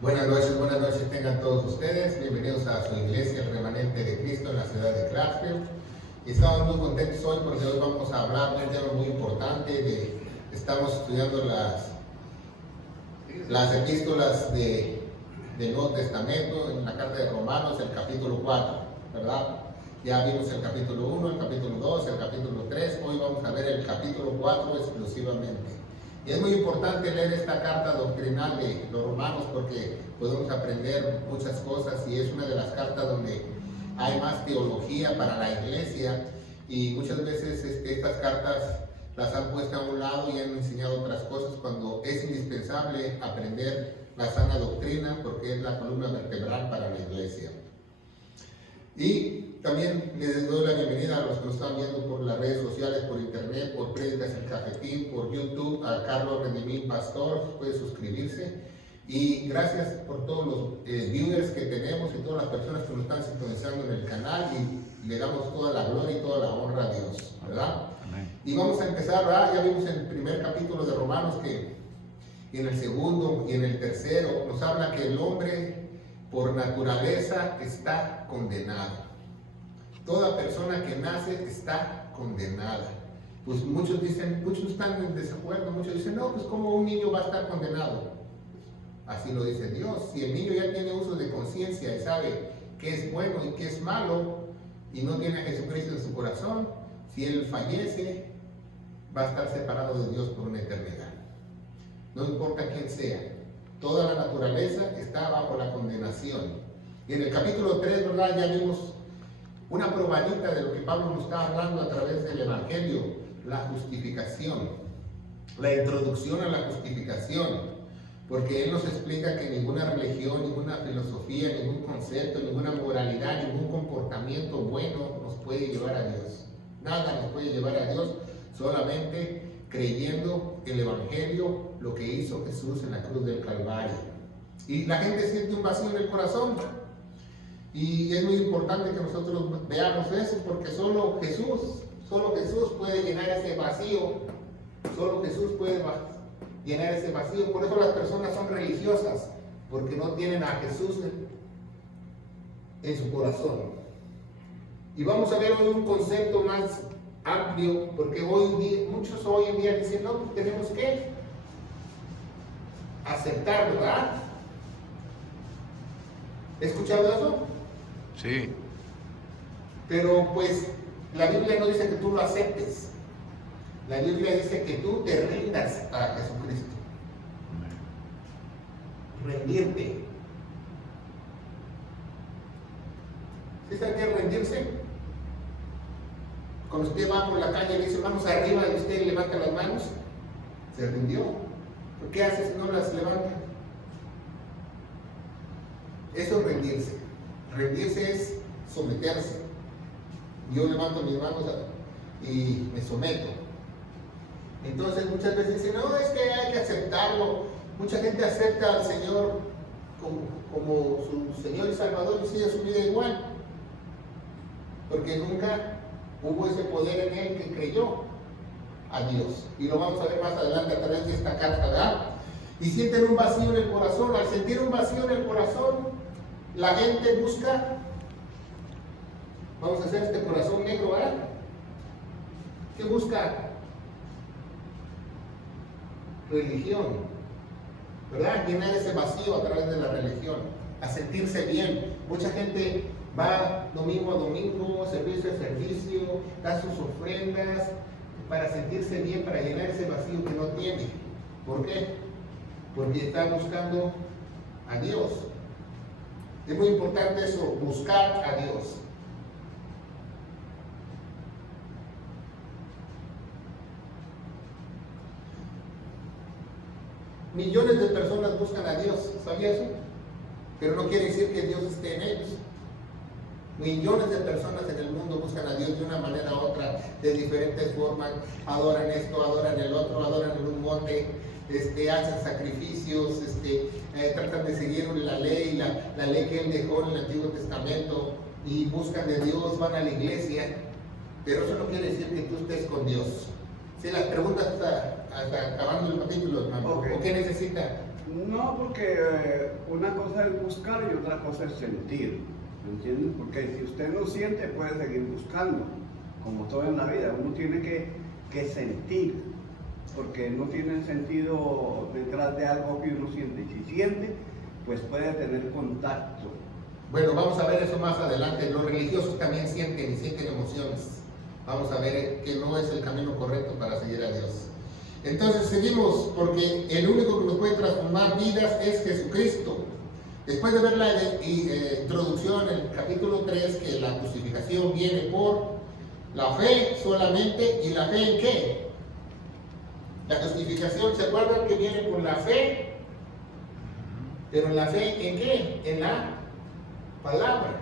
Buenas noches tengan todos ustedes. Bienvenidos a su iglesia, el Remanente de Cristo en la ciudad de Clarksville. Y estamos muy contentos hoy porque hoy vamos a hablar de un tema muy importante. Estamos estudiando las epístolas del Nuevo Testamento, en la carta de Romanos, el capítulo 4, ¿verdad? Ya vimos el capítulo 1, el capítulo 2, el capítulo 3. Hoy vamos a ver el capítulo 4 exclusivamente. Y es muy importante leer esta carta doctrinal de los romanos porque podemos aprender muchas cosas y es una de las cartas donde hay más teología para la iglesia y muchas veces estas cartas las han puesto a un lado y han enseñado otras cosas cuando es indispensable aprender la sana doctrina porque es la columna vertebral para la iglesia. Y también les doy la bienvenida a los que nos están viendo por las redes sociales, por internet, por Prédicas El Cafetín, por YouTube, a Carlos Rendimín Pastor, puede suscribirse. Y gracias por todos los viewers que tenemos y todas las personas que nos están sintonizando en el canal y le damos toda la gloria y toda la honra a Dios, ¿verdad? Amén. Y vamos a empezar, ¿verdad? Ya vimos en el primer capítulo de Romanos que en el segundo y en el tercero nos habla que el hombre por naturaleza está condenado. Toda persona que nace está condenada. Pues muchos dicen, muchos están en desacuerdo, muchos dicen, no, pues ¿cómo un niño va a estar condenado? Así lo dice Dios. Si el niño ya tiene uso de conciencia y sabe qué es bueno y qué es malo, y no tiene a Jesucristo en su corazón, si él fallece, va a estar separado de Dios por una eternidad. No importa quién sea. Toda la naturaleza está bajo la condenación. Y en el capítulo 3, ¿verdad? Ya vimos una probadita de lo que Pablo nos está hablando a través del Evangelio, la justificación, la introducción a la justificación, porque él nos explica que ninguna religión, ninguna filosofía, ningún concepto, ninguna moralidad, ningún comportamiento bueno nos puede llevar a Dios. Nada nos puede llevar a Dios, solamente creyendo el Evangelio, lo que hizo Jesús en la cruz del Calvario. Y la gente siente un vacío en el corazón. Y es muy importante que nosotros veamos eso, porque solo Jesús puede llenar ese vacío. Solo Jesús puede llenar ese vacío. Por eso las personas son religiosas, porque no tienen a Jesús en su corazón. Y vamos a ver hoy un concepto más amplio, porque muchos hoy en día dicen, no, pues tenemos que aceptar, ¿verdad? ¿He escuchado eso? Sí. Pero pues la Biblia no dice que tú lo aceptes. La Biblia dice que tú te rindas a Jesucristo. Rendirte. ¿Sí sabe qué es rendirse? Cuando usted va por la calle y dice manos arriba y usted levanta las manos, se rindió. ¿Por qué hace si no las levanta? Eso es rendirse. Rendirse es someterse. Yo levanto mis manos y me someto. Entonces muchas veces dicen, no, es que hay que aceptarlo. Mucha gente acepta al Señor como su Señor y Salvador y sigue su vida igual. Porque nunca hubo ese poder en él que creyó a Dios. Y lo vamos a ver más adelante a través de esta carta, ¿verdad? Y sienten un vacío en el corazón. Al sentir un vacío en el corazón, la gente busca, vamos a hacer este corazón negro, ¿verdad? ¿Qué busca? Religión, ¿verdad? Llenar ese vacío a través de la religión, a sentirse bien. Mucha gente va domingo a domingo, servicio a servicio, da sus ofrendas para sentirse bien, para llenar ese vacío que no tiene. ¿Por qué? Porque está buscando a Dios. Es muy importante eso, buscar a Dios. Millones de personas buscan a Dios, ¿sabía eso? Pero no quiere decir que Dios esté en ellos. Millones de personas en el mundo buscan a Dios de una manera u otra, de diferentes formas. Adoran esto, adoran el otro, adoran en un monte, hacen sacrificios, tratan de seguir la ley, la ley que Él dejó en el Antiguo Testamento, y buscan de Dios, van a la iglesia. Pero eso no quiere decir que tú estés con Dios. Si las preguntas hasta acabando el capítulo, hermano. Okay. ¿O qué necesita? No, porque una cosa es buscar y otra cosa es sentir, ¿me entiendes? Porque si usted no siente, puede seguir buscando, como todo en la vida. Uno tiene que sentir, porque no tiene sentido detrás de algo que uno siente. Si siente, pues puede tener contacto. Bueno, vamos a ver eso más adelante. Los religiosos también sienten y sienten emociones. Vamos a ver que no es el camino correcto para seguir a Dios. Entonces seguimos, porque el único que nos puede transformar vidas es Jesucristo. Después de ver la introducción en el capítulo 3, que la justificación viene por la fe solamente. ¿Y la fe en qué? La justificación, ¿se acuerdan que viene por la fe? Pero la fe ¿en qué? En la palabra.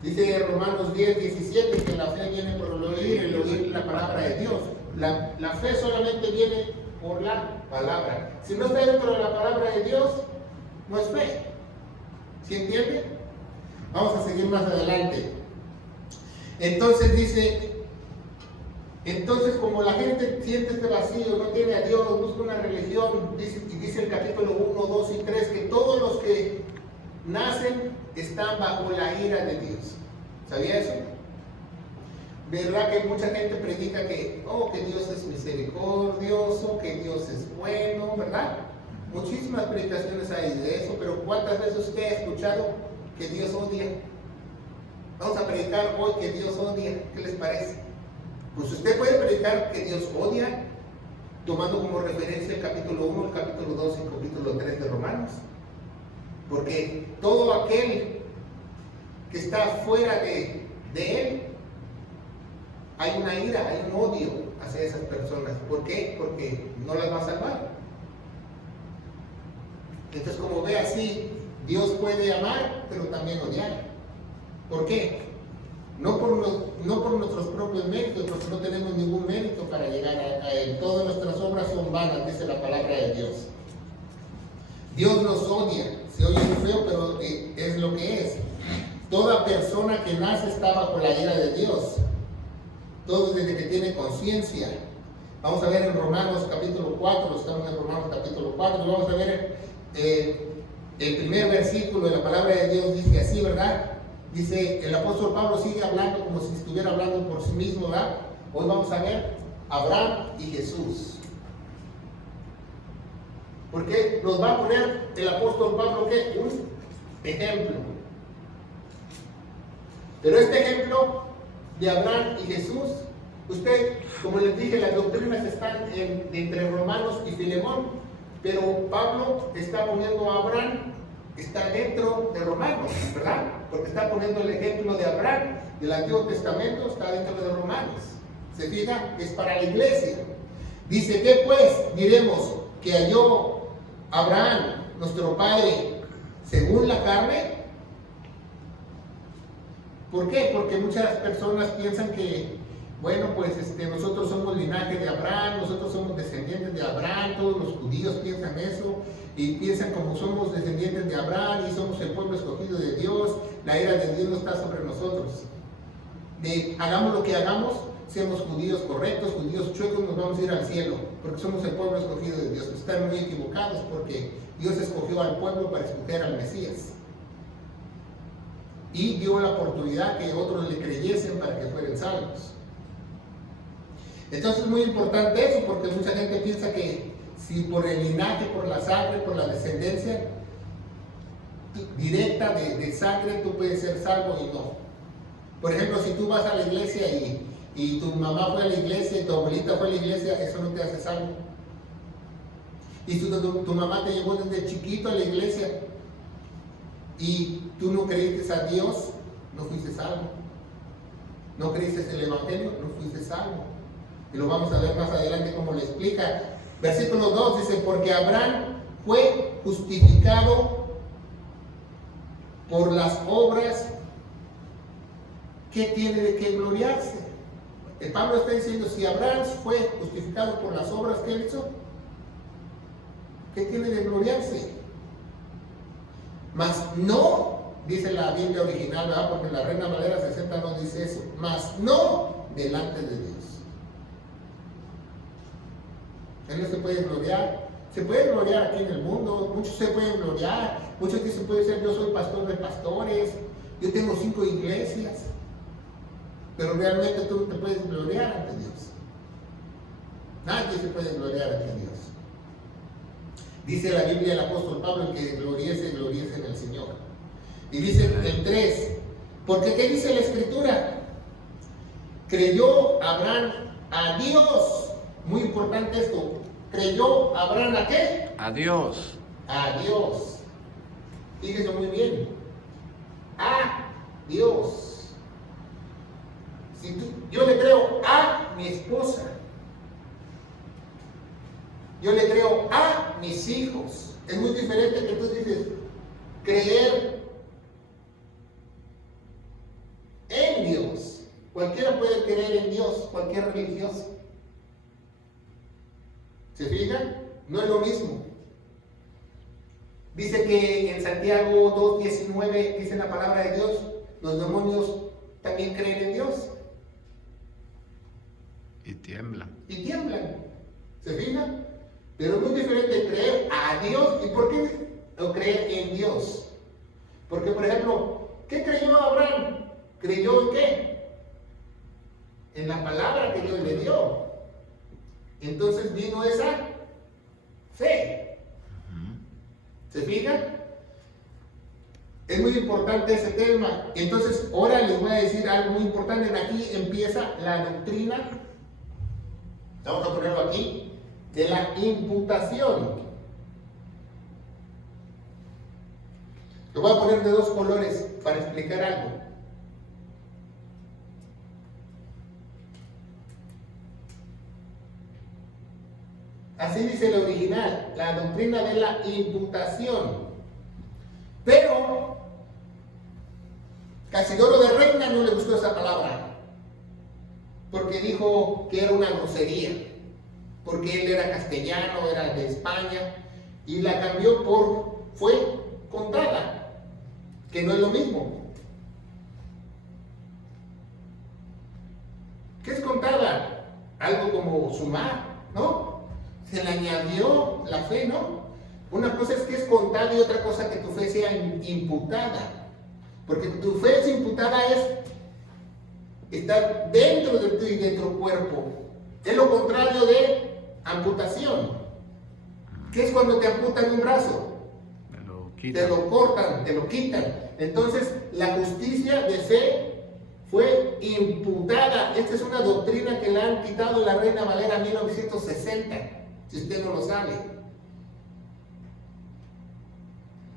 Dice Romanos 10:17 que la fe viene por el oír la palabra de Dios. La fe solamente viene por la palabra. Si no está dentro de la palabra de Dios, no es fe. ¿Sí entiende? Vamos a seguir más adelante. Entonces dice, como la gente siente este vacío, no tiene a Dios, busca una religión, dice el capítulo 1, 2 y 3, que todos los que nacen están bajo la ira de Dios. ¿Sabía eso? ¿Verdad que mucha gente predica que Dios es misericordioso, que Dios es bueno, ¿verdad? Muchísimas predicaciones hay de eso, pero ¿cuántas veces usted ha escuchado que Dios odia? Vamos a predicar hoy que Dios odia. ¿Qué les parece? Pues usted puede predicar que Dios odia, tomando como referencia el capítulo 1, el capítulo 2 y el capítulo 3 de Romanos. Porque todo aquel que está fuera de Él, hay una ira, hay un odio hacia esas personas. ¿Por qué? Porque no las va a salvar. Entonces, como ve así, Dios puede amar, pero también odiar. ¿Por qué? No por nuestros propios méritos, porque no tenemos ningún mérito para llegar a Él. Todas nuestras obras son vanas, dice la palabra de Dios. Dios nos odia. Se oye muy feo, pero es lo que es. Toda persona que nace está bajo la ira de Dios. Todo desde que tiene conciencia. Vamos a ver en Romanos capítulo 4, estamos en Romanos capítulo 4, y vamos a ver el primer versículo de la palabra de Dios, dice así, ¿verdad? Dice, el apóstol Pablo sigue hablando como si estuviera hablando por sí mismo, ¿verdad? Hoy vamos a ver Abraham y Jesús. Porque nos va a poner el apóstol Pablo, ¿qué? Un ejemplo. Pero este ejemplo de Abraham y Jesús, usted, como les dije, las doctrinas están entre Romanos y Filemón, pero Pablo está poniendo a Abraham, está dentro de Romanos, ¿verdad? Porque está poniendo el ejemplo de Abraham del Antiguo Testamento, está dentro de Romanos. ¿Se fija? Es para la iglesia. Dice, ¿qué pues diremos? ¿Que halló Abraham, nuestro padre, según la carne? ¿Por qué? Porque muchas personas piensan que, bueno, pues nosotros somos linaje de Abraham, nosotros somos descendientes de Abraham, todos los judíos piensan eso, y piensan como somos descendientes de Abraham y somos el pueblo escogido de Dios, la ira de Dios no está sobre nosotros. Hagamos lo que hagamos, seamos judíos correctos, judíos chuecos, nos vamos a ir al cielo, porque somos el pueblo escogido de Dios. Están muy equivocados, porque Dios escogió al pueblo para escoger al Mesías. Y dio la oportunidad que otros le creyesen para que fueran salvos. Entonces es muy importante eso, porque mucha gente piensa que si por el linaje, por la sangre, por la descendencia directa de sangre, tú puedes ser salvo y no. Por ejemplo, si tú vas a la iglesia y tu mamá fue a la iglesia y tu abuelita fue a la iglesia, eso no te hace salvo. Y si tu mamá te llevó desde chiquito a la iglesia y tú no creíste a Dios, no fuiste salvo. No creíste en el Evangelio, no fuiste salvo. Y lo vamos a ver más adelante como le explica. Versículo 2 dice, porque Abraham fue justificado por las obras. ¿Qué tiene de qué gloriarse? El Pablo está diciendo, si Abraham fue justificado por las obras que él hizo, ¿qué tiene de gloriarse? Mas no, dice la Biblia original, ¿verdad? Porque la Reina Valera 60 no dice eso, mas no delante de Dios. Él no se puede gloriar. Se puede gloriar aquí en el mundo, muchos se pueden gloriar, muchos dicen, puede ser, yo soy pastor de pastores, yo tengo 5 iglesias, pero realmente tú no te puedes gloriar ante Dios. Nadie se puede gloriar ante Dios. Dice la Biblia el apóstol Pablo, el que gloriese en el Señor. Y dice el 3, porque ¿qué dice la Escritura? Creyó Abraham a Dios. Muy importante esto. ¿Creyó Abraham a qué? A Dios. A Dios. Fíjese muy bien. A Dios. Yo le creo a mi esposa. Yo le creo a mis hijos. Es muy diferente que tú dices creer en Dios. Cualquiera puede creer en Dios, cualquier religioso. ¿Se fijan? No es lo mismo. Dice que en Santiago 2:19 dice la palabra de Dios, los demonios también creen en Dios. Y tiemblan. Y tiemblan. ¿Se fijan? Pero es muy diferente creer a Dios. ¿Y por qué no creer en Dios? Porque, por ejemplo, ¿qué creyó Abraham? ¿Creyó en qué? En la palabra que Dios le dio. Entonces vino esa fe. ¿Se fijan? Es muy importante ese tema. Entonces, ahora les voy a decir algo muy importante. Aquí empieza la doctrina. Vamos a ponerlo aquí. De la imputación. Lo voy a poner de 2 colores para explicar algo. Así dice el original, la doctrina de la imputación. Pero Casidoro de Reina no le gustó esa palabra, porque dijo que era una grosería, porque él era castellano, era de España, y la cambió por fue contada, que no es lo mismo. ¿Qué es contada? Algo como sumar, ¿no? Se le añadió la fe, ¿no? Una cosa es que es contada y otra cosa que tu fe sea imputada. Porque tu fe es imputada está dentro de ti y de tu cuerpo. Es lo contrario de amputación. ¿Qué es cuando te amputan un brazo? Te lo cortan, te lo quitan. Entonces, la justicia de fe fue imputada. Esta es una doctrina que le han quitado la Reina Valera 1960, si usted no lo sabe.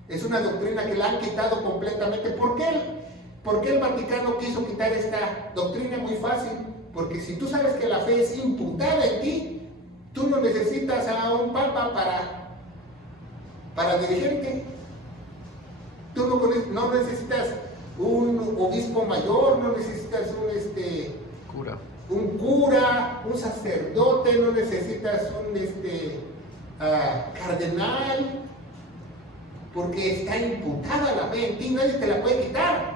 Es una doctrina que la han quitado completamente. ¿Por qué el Vaticano quiso quitar esta doctrina? Muy fácil. Porque si tú sabes que la fe es imputada en ti, tú no necesitas a un papa para dirigirte. Tú no necesitas un obispo mayor, no necesitas un cura, un sacerdote, no necesitas un cardenal, porque está imputada la fe en ti, nadie te la puede quitar.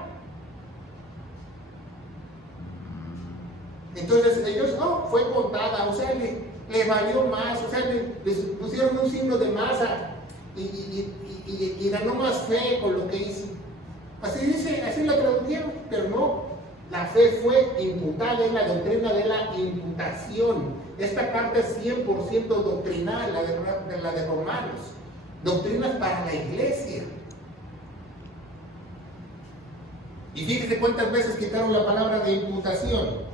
Entonces ellos, no, fue contada, o sea, le valió más, o sea, les pusieron un signo de masa y ganó más fe con lo que hizo. Así dice, así la tradujeron, pero no, la fe fue imputada, es la doctrina de la imputación. Esta carta es 100% doctrinal, la de Romanos, doctrinas para la iglesia. Y fíjese cuántas veces quitaron la palabra de imputación.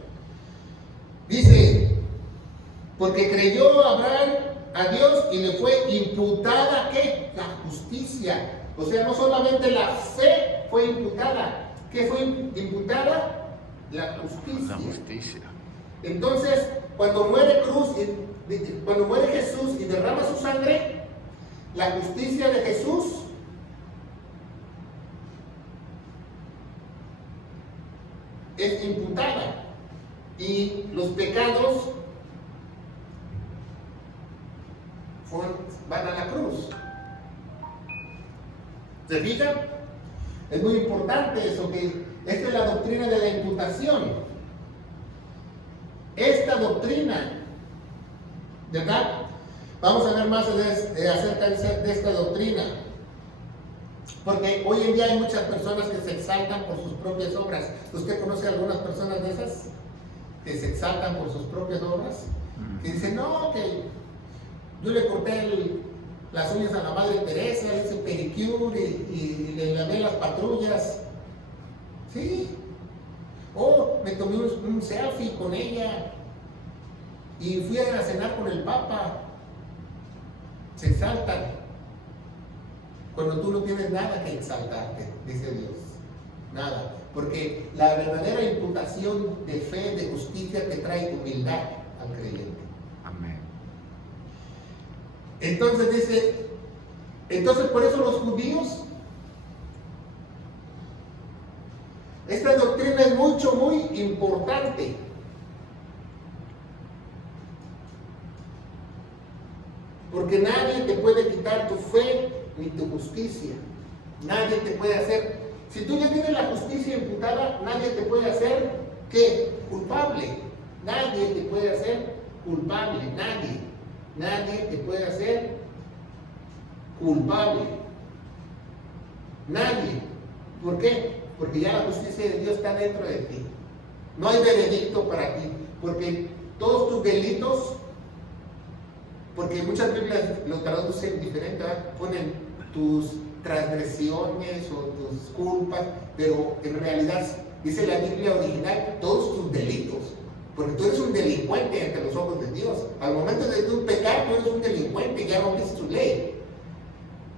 Dice, porque creyó Abraham a Dios y le fue imputada, ¿qué? La justicia. O sea, no solamente la fe fue imputada. ¿Qué fue imputada? La justicia. La justicia. Entonces, cuando muere Jesús y derrama su sangre, la justicia de Jesús es imputada. Y los pecados van a la cruz. ¿Se fijan? Es muy importante eso, que esta es la doctrina de la imputación. Esta doctrina, ¿verdad? Vamos a ver más acerca de esta doctrina. Porque hoy en día hay muchas personas que se exaltan por sus propias obras. ¿Usted conoce a algunas personas de esas? Que se exaltan por sus propias obras. Que dicen, no, que yo le corté las uñas a la Madre Teresa, le hice pedicure y le lavé las patrullas. Sí. O me tomé un selfie con ella y fui a cenar con el Papa. Se exaltan cuando tú no tienes nada que exaltarte, dice Dios. Nada. Porque la verdadera imputación de fe, de justicia, te trae humildad al creyente. Amén. Entonces dice, por eso los judíos, esta doctrina es muy importante. Porque nadie te puede quitar tu fe ni tu justicia. Nadie te puede hacer. Si tú ya tienes la justicia imputada, nadie te puede hacer, ¿qué? Culpable. Nadie te puede hacer culpable. Nadie. Nadie te puede hacer culpable. Nadie. ¿Por qué? Porque ya la justicia de Dios está dentro de ti. No hay veredicto para ti. Porque todos tus delitos, porque muchas Biblias lo traducen diferente, ¿verdad? Ponen tus transgresiones o tus culpas, pero en realidad dice la Biblia original todos tus delitos, porque tú eres un delincuente ante los ojos de Dios. Al momento de tu pecar, tú eres un delincuente, ya rompiste su ley.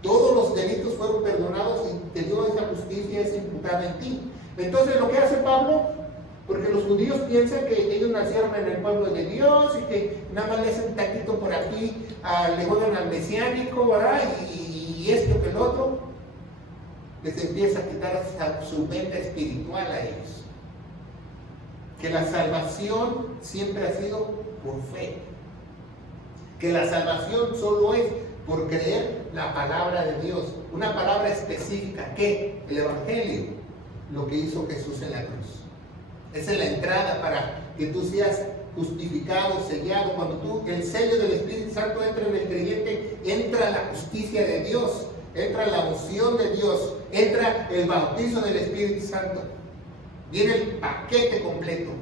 Todos los delitos fueron perdonados y te dio esa justicia, es imputada en ti. Entonces lo que hace Pablo, porque los judíos piensan que ellos nacieron en el pueblo de Dios y que nada más le hacen un taquito por aquí, le juegan al mesiánico, ¿verdad? Y esto que el otro, les empieza a quitar su venta espiritual a ellos. Que la salvación siempre ha sido por fe. Que la salvación solo es por creer la palabra de Dios. Una palabra específica, ¿qué? El Evangelio, lo que hizo Jesús en la cruz. Esa es la entrada para que tú seas justificado, sellado. Cuando el sello del Espíritu Santo entra en el creyente, entra la justicia de Dios, entra la unción de Dios, entra el bautizo del Espíritu Santo. Viene el paquete completo.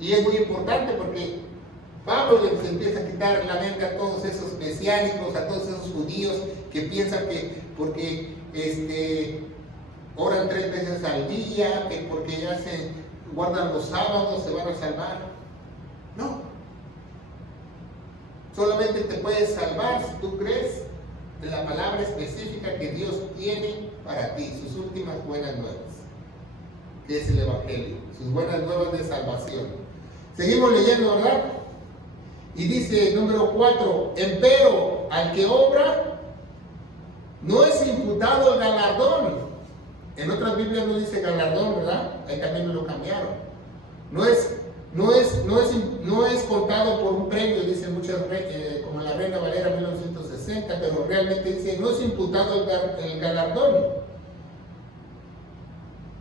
Y es muy importante porque Pablo les empieza a quitar la mente a todos esos mesiánicos, a todos esos judíos que piensan que porque oran 3 veces al día, que porque ya se guardan los sábados se van a salvar. No. Solamente te puedes salvar si tú crees en la palabra específica que Dios tiene para ti, sus últimas buenas nuevas, que es el Evangelio, sus buenas nuevas de salvación. Seguimos leyendo, ¿verdad? Y dice, número 4, empero al que obra no es imputado el galardón. En otras Biblias no dice galardón, ¿verdad? Ahí también me lo cambiaron. No es contado por un premio, dicen muchas, como la Reina Valera 1960, pero realmente dice, no es imputado el galardón,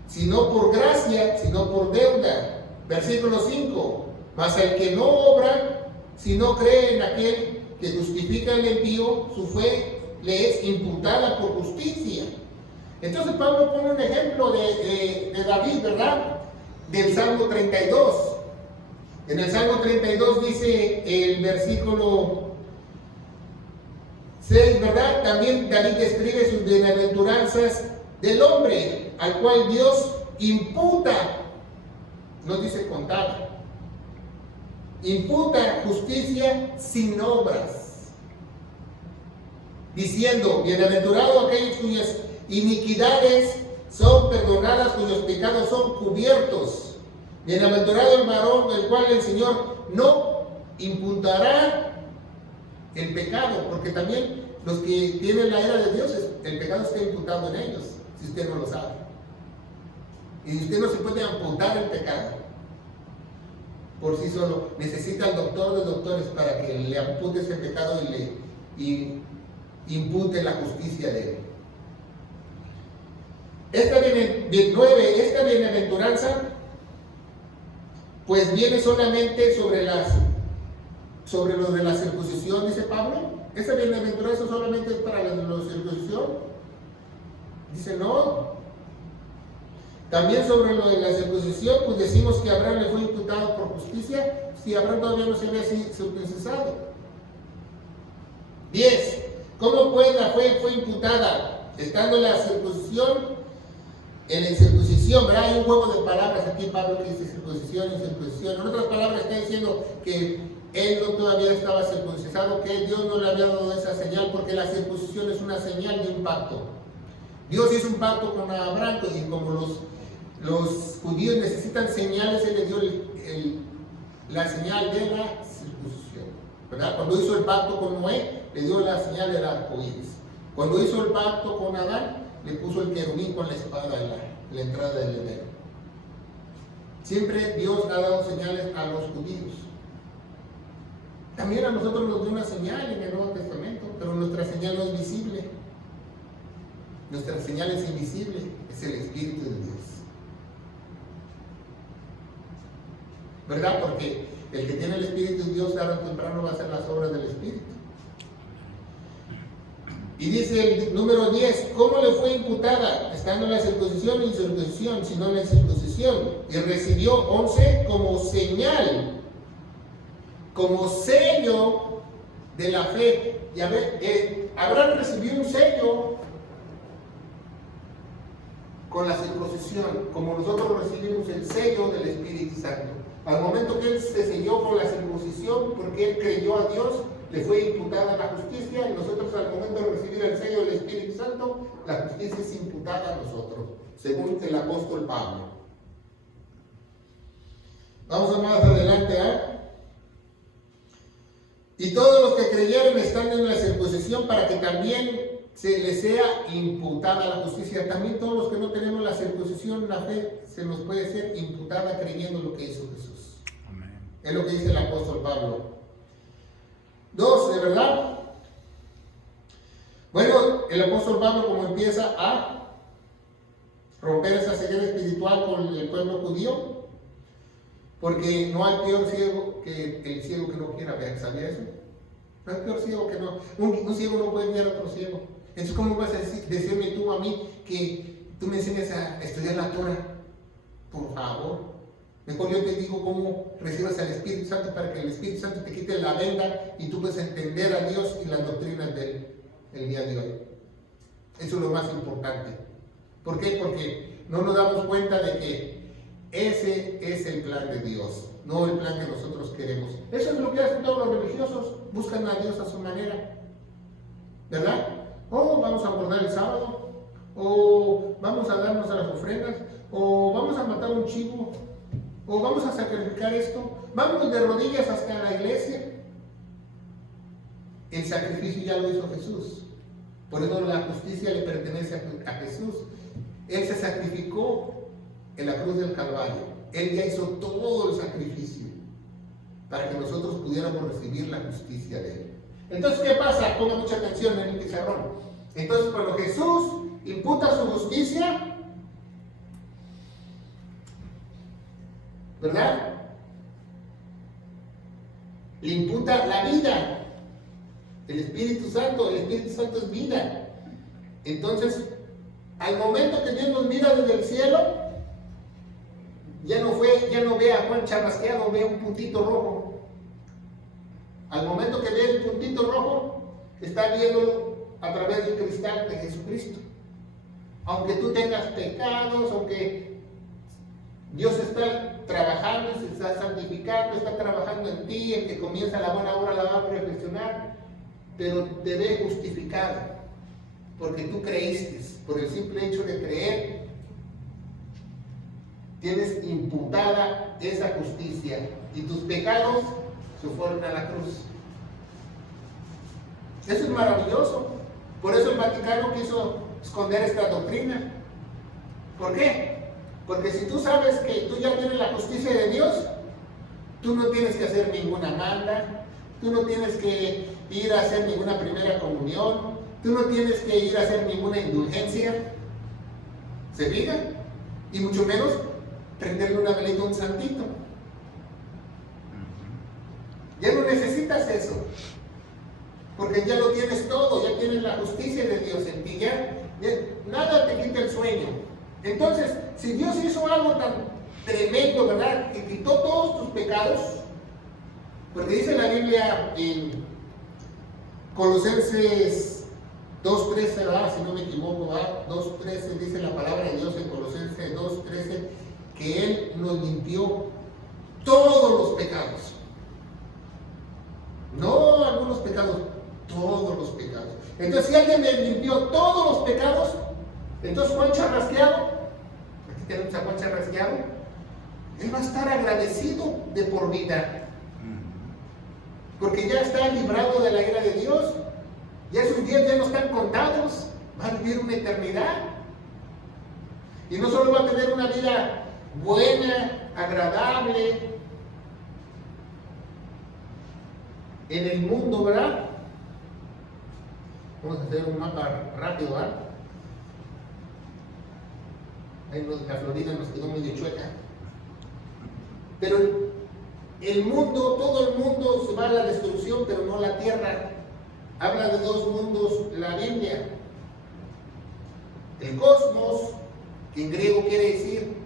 sino por gracia, sino por deuda. Versículo 5, mas el que no obra, si no cree en aquel que justifica el envío, su fe le es imputada por justicia. Entonces Pablo pone un ejemplo de David, ¿verdad? Del Salmo 32. En el Salmo 32 dice el versículo 6, ¿verdad? También David describe sus bienaventuranzas del hombre, al cual Dios imputa, no dice contada, imputa justicia sin obras, diciendo, bienaventurado aquellos cuyas iniquidades son perdonadas, cuyos pecados son cubiertos. Bienaventurado el varón del cual el Señor no imputará el pecado, porque también los que tienen la ira de Dios, el pecado está imputado en ellos, si usted no lo sabe. Y usted no se puede amputar el pecado por sí solo. Necesita al doctor de doctores para que le ampute ese pecado y impute la justicia de él. Esta bienaventuranza pues viene solamente sobre sobre lo de la circuncisión, dice Pablo. ¿Esa bienaventuranza solamente es para la circuncisión? Dice no. También sobre lo de la circuncisión, pues decimos que Abraham le fue imputado por justicia, si Abraham todavía no se había circuncidado. 10. ¿Cómo pues la fe fue imputada? Estando la circuncisión, en la incircuncisión, ¿verdad? Hay un juego de palabras aquí, Pablo, que dice circuncisión y circuncisión. En otras palabras, está diciendo que él no todavía estaba circuncidado, que Dios no le había dado esa señal, porque la circuncisión es una señal de un pacto. Dios hizo un pacto con Abraham, y como los judíos necesitan señales, Él le dio la señal de la circuncisión, ¿verdad? Cuando hizo el pacto con Noé, le dio la señal del arco iris. Cuando hizo el pacto con Adán, le puso el querubín con la espada en la entrada del Edén. Siempre Dios ha dado señales a los judíos. También a nosotros nos dio una señal en el Nuevo Testamento, pero nuestra señal no es visible. Nuestra señal es invisible, es el Espíritu de Dios. ¿Verdad? Porque el que tiene el Espíritu de Dios tarde o temprano va a hacer las obras del Espíritu. Y dice el número 10, ¿cómo le fue imputada? Estando en la circuncisión y incircuncisión, sino en la circuncisión. Y recibió 11 como señal, como sello de la fe. Y a ver, Abraham recibió un sello con la circuncisión, como nosotros recibimos el sello del Espíritu Santo. Al momento que él se selló con la circuncisión, porque él creyó a Dios, le fue imputada la justicia, y nosotros al momento de recibir el sello del Espíritu Santo, la justicia es imputada a nosotros, según el apóstol Pablo. Vamos a más adelante, Y todos los que creyeron están en la circuncisión para que también se les sea imputada la justicia. También todos los que no tenemos la circuncisión, la fe, se nos puede ser imputada creyendo lo que hizo Jesús. Amén. Es lo que dice el apóstol Pablo. 2, ¿de verdad? Bueno, el apóstol Pablo como empieza a romper esa ceguera espiritual con el pueblo judío, porque no hay peor ciego que el ciego que no quiera ver, ¿sabía eso? No hay peor ciego que no. Un ciego no puede ver a otro ciego. Entonces, ¿cómo vas a decirme tú a mí que tú me enseñas a estudiar la Torah? Por favor. Mejor yo te digo cómo recibas al Espíritu Santo para que el Espíritu Santo te quite la venda y tú puedas entender a Dios y las doctrinas de Él el día de hoy. Eso es lo más importante. ¿Por qué? Porque no nos damos cuenta de que ese es el plan de Dios, no el plan que nosotros queremos. Eso es lo que hacen todos los religiosos, buscan a Dios a su manera, ¿verdad? O vamos a abordar el sábado, o vamos a darnos a las ofrendas, o vamos a matar un chivo, o vamos a sacrificar esto, vamos de rodillas hasta la iglesia. El sacrificio ya lo hizo Jesús, por eso la justicia le pertenece a Jesús. Él se sacrificó en la cruz del Calvario, Él ya hizo todo el sacrificio para que nosotros pudiéramos recibir la justicia de Él. Entonces, ¿qué pasa? Ponga mucha atención en el pizarrón. Entonces, cuando Jesús imputa su justicia, ¿verdad? Le imputa la vida. El Espíritu Santo es vida. Entonces, al momento que Dios nos mira desde el cielo, ya no ve a Juan charrasqueado, ve un puntito rojo. Al momento que ve el puntito rojo, está viendo a través del cristal de Jesucristo. Aunque tú tengas pecados, aunque Dios está trabajando, se está santificando, está trabajando en ti, el que comienza la buena obra la va a reflexionar, pero te ve justificado, porque tú creíste, por el simple hecho de creer, tienes imputada esa justicia y tus pecados se fueron a la cruz. Eso es maravilloso. Por eso el Vaticano quiso esconder esta doctrina. ¿Por qué? Porque si tú sabes que tú ya tienes la justicia de Dios, tú no tienes que hacer ninguna manda, tú no tienes que ir a hacer ninguna primera comunión, tú no tienes que ir a hacer ninguna indulgencia. ¿Se fijan? Y mucho menos prenderle una velita a un santito. Ya no necesitas eso. Porque ya lo tienes todo, ya tienes la justicia de Dios en ti, ya nada te quita el sueño. Entonces, si Dios hizo algo tan tremendo, ¿verdad? Que quitó todos tus pecados, porque dice la Biblia en Colosenses 2.13, ¿verdad? Si no me equivoco, ¿verdad? 2.13 dice la palabra de Dios en Colosenses 2.13, que Él nos limpió todos los pecados. No algunos pecados, todos los pecados. Entonces, si alguien me limpió todos los pecados, entonces Juan Charrasqueado, aquí tenemos a Juan Charrasqueado, él va a estar agradecido de por vida. Porque ya está librado de la ira de Dios, ya sus días ya no están contados, va a vivir una eternidad. Y no solo va a tener una vida buena, agradable en el mundo, ¿verdad? Vamos a hacer un mapa rápido, ¿verdad? La Florida nos quedó medio chueca. Pero el mundo, todo el mundo se va a la destrucción, pero no la tierra. Habla de dos mundos la Biblia. El cosmos, que en griego quiere decir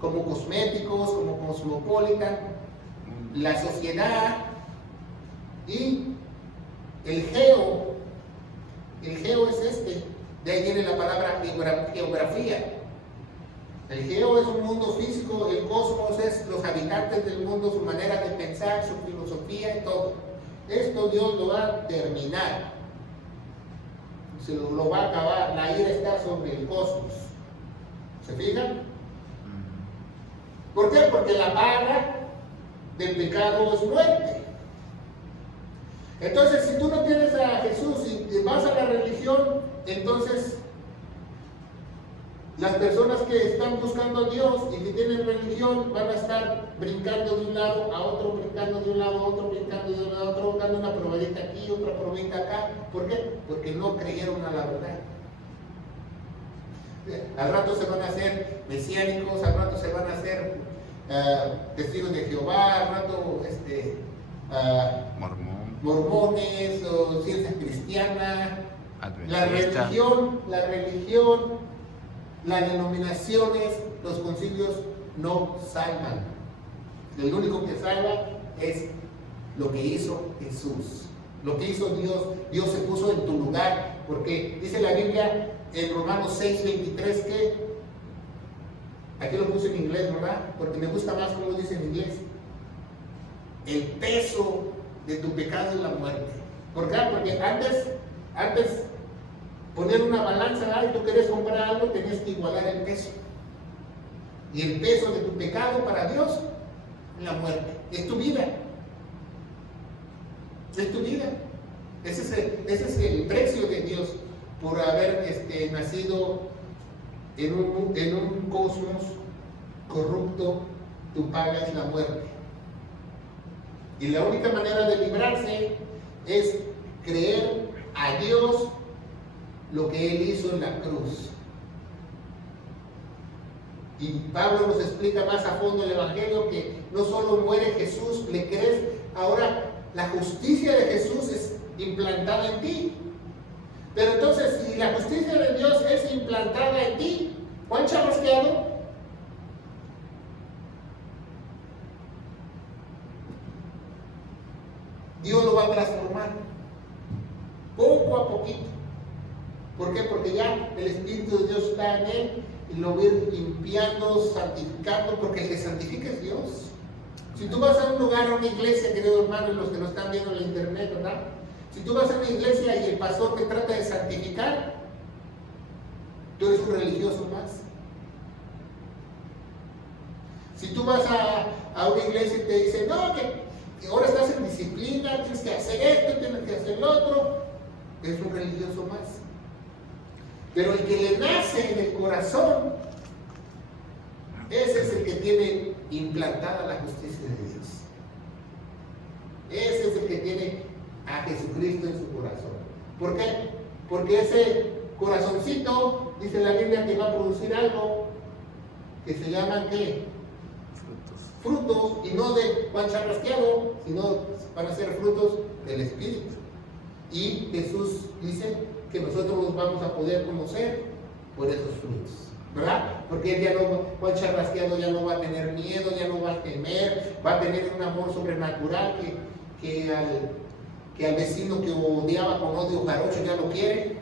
como cosméticos, como cosmopolita, la sociedad, y el geo. El geo es este, de ahí viene la palabra geografía. El geo es un mundo físico, el cosmos es los habitantes del mundo, su manera de pensar, su filosofía y todo. Esto Dios lo va a terminar, se lo va a acabar, la ira está sobre el cosmos. ¿Se fijan? ¿Por qué? Porque la paga del pecado es muerte. Entonces, si tú no tienes a Jesús y vas a la religión, entonces las personas que están buscando a Dios y que tienen religión van a estar brincando de un lado a otro, brincando de un lado a otro, brincando de un lado a otro, dando una probadita aquí, otra probadita acá. ¿Por qué? Porque no creyeron a la verdad. Al rato se van a hacer mesiánicos, al rato se van a hacer testigos de Jehová, al rato mormones o ciencia cristiana, la religión, las denominaciones, los concilios no salvan. El único que salva es lo que hizo Jesús, lo que hizo Dios. Dios se puso en tu lugar, porque dice la Biblia en Romanos 6:23 que, aquí lo puse en inglés, ¿verdad? Porque me gusta más como dice en inglés, el peso de tu pecado es la muerte. ¿Por qué? Porque antes poner una balanza, y tú querías comprar algo, tenías que igualar el peso. Y el peso de tu pecado para Dios es la muerte. Es tu vida. Es tu vida. Ese es el precio de Dios por haber nacido en un cosmos corrupto. Tu paga es la muerte. Y la única manera de librarse es creer a Dios lo que Él hizo en la cruz. Y Pablo nos explica más a fondo el Evangelio que no solo muere Jesús, le crees, ahora la justicia de Jesús es implantada en ti. Pero entonces, si la justicia de Dios es implantada en ti, Juan Charrasqueado, Dios lo va a transformar poco a poquito. ¿Por qué? Porque ya el Espíritu de Dios está en él y lo va a ir limpiando, santificando, porque el que santifica es Dios. Si tú vas a un lugar, a una iglesia, queridos hermanos, los que nos están viendo en la internet, ¿verdad? Si tú vas a una iglesia y el pastor te trata de santificar, tú eres un religioso más. Si tú vas a una iglesia y te dicen, no, que ahora estás en disciplina, tienes que hacer esto, tienes que hacer lo otro, es un religioso más. Pero el que le nace en el corazón, ese es el que tiene implantada la justicia de Dios. Ese es el que tiene a Jesucristo en su corazón. ¿Por qué? Porque ese corazoncito, dice la Biblia, que va a producir algo que se llama ¿qué? frutos, y no de Juan Charrasqueado, sino van a ser frutos del Espíritu. Y Jesús dice que nosotros los vamos a poder conocer por esos frutos, ¿verdad? Porque él ya no, Juan Charrasqueado ya no va a tener miedo, ya no va a temer, va a tener un amor sobrenatural que al vecino que odiaba con odio jarocho ya lo quiere.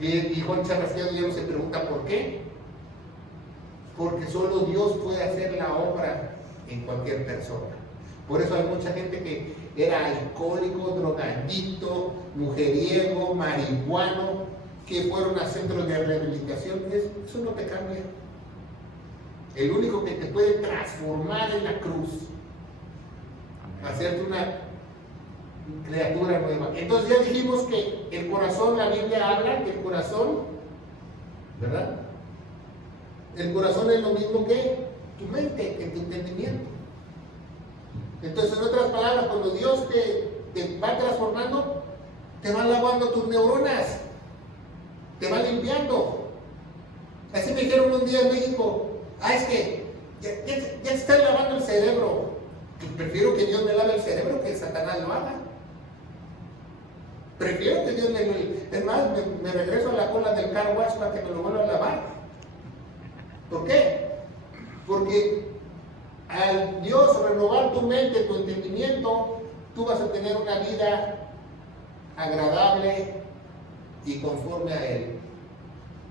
Y Juan Charrasqueado ya no se pregunta por qué. Porque solo Dios puede hacer la obra en cualquier persona. Por eso hay mucha gente que era alcohólico, drogadicto, mujeriego, marihuano, que fueron a centros de rehabilitación. Eso no te cambia. El único que te puede transformar es la cruz, hacerte una criatura nueva. Entonces ya dijimos que el corazón, la Biblia habla que el corazón, ¿verdad? El corazón es lo mismo que tu mente, que tu entendimiento. Entonces, en otras palabras, cuando Dios te va transformando, te va lavando tus neuronas, te va limpiando. Así me dijeron un día en México, es que ya te está lavando el cerebro. Prefiero que Dios me lave el cerebro que Satanás lo haga. Prefiero que Dios es más, me regreso a la cola del car wash para que me lo vuelva a lavar. ¿Por qué? Porque al Dios renovar tu mente, tu entendimiento, tú vas a tener una vida agradable y conforme a Él.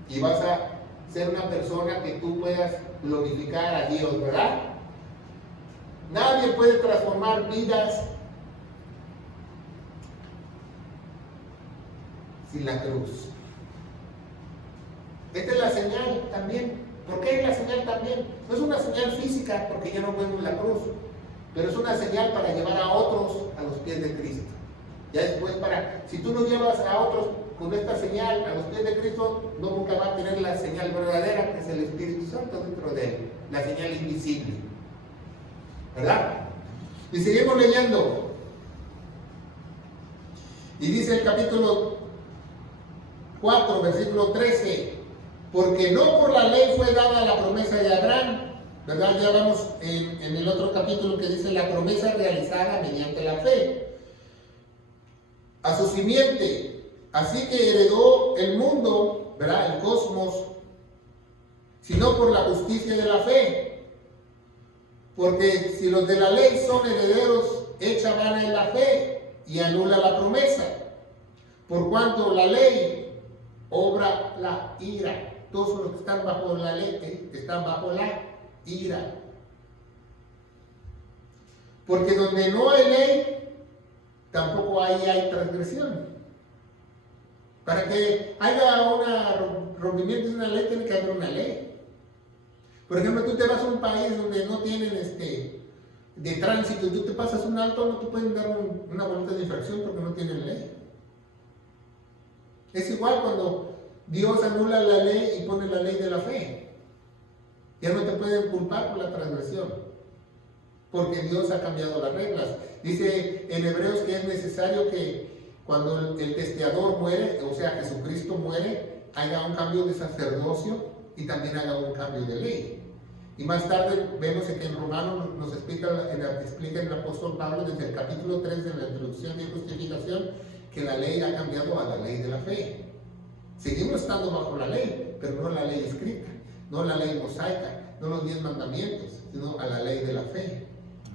Y vas a ser una persona que tú puedas glorificar a Dios, ¿verdad? Nadie puede transformar vidas sin la cruz. Esta es la señal también. ¿Por qué es la señal también? No es una señal física porque ya no vemos la cruz, pero es una señal para llevar a otros a los pies de Cristo. Ya después si tú no llevas a otros con esta señal a los pies de Cristo, nunca va a tener la señal verdadera, que es el Espíritu Santo dentro de él, la señal invisible. ¿Verdad? Y seguimos leyendo. Y dice el capítulo 4, versículo 13. Porque no por la ley fue dada la promesa de Abraham, ¿verdad? Ya vamos en el otro capítulo que dice la promesa realizada mediante la fe a su simiente, así que heredó el mundo, ¿verdad? El cosmos, sino por la justicia de la fe. Porque si los de la ley son herederos, echa vana en la fe y anula la promesa. Por cuanto la ley obra la ira. Todos los que están bajo la ley están bajo la ira. Porque donde no hay ley, tampoco hay transgresión. Para que haya un rompimiento de una ley, tiene que haber una ley. Por ejemplo, tú te vas a un país donde no tienen de tránsito y tú te pasas un alto, no te pueden dar una boleta de infracción porque no tienen ley. Es igual cuando Dios anula la ley y pone la ley de la fe. Ya no te pueden culpar por la transgresión, porque Dios ha cambiado las reglas. Dice en Hebreos que es necesario que cuando el testeador muere, o sea, Jesucristo muere, haya un cambio de sacerdocio y también haga un cambio de ley. Y más tarde vemos que en Romanos nos explica el apóstol Pablo desde el capítulo 3 de la introducción de justificación que la ley ha cambiado a la ley de la fe. Seguimos estando bajo la ley, pero no la ley escrita, no la ley mosaica, no los 10 mandamientos, sino a la ley de la fe,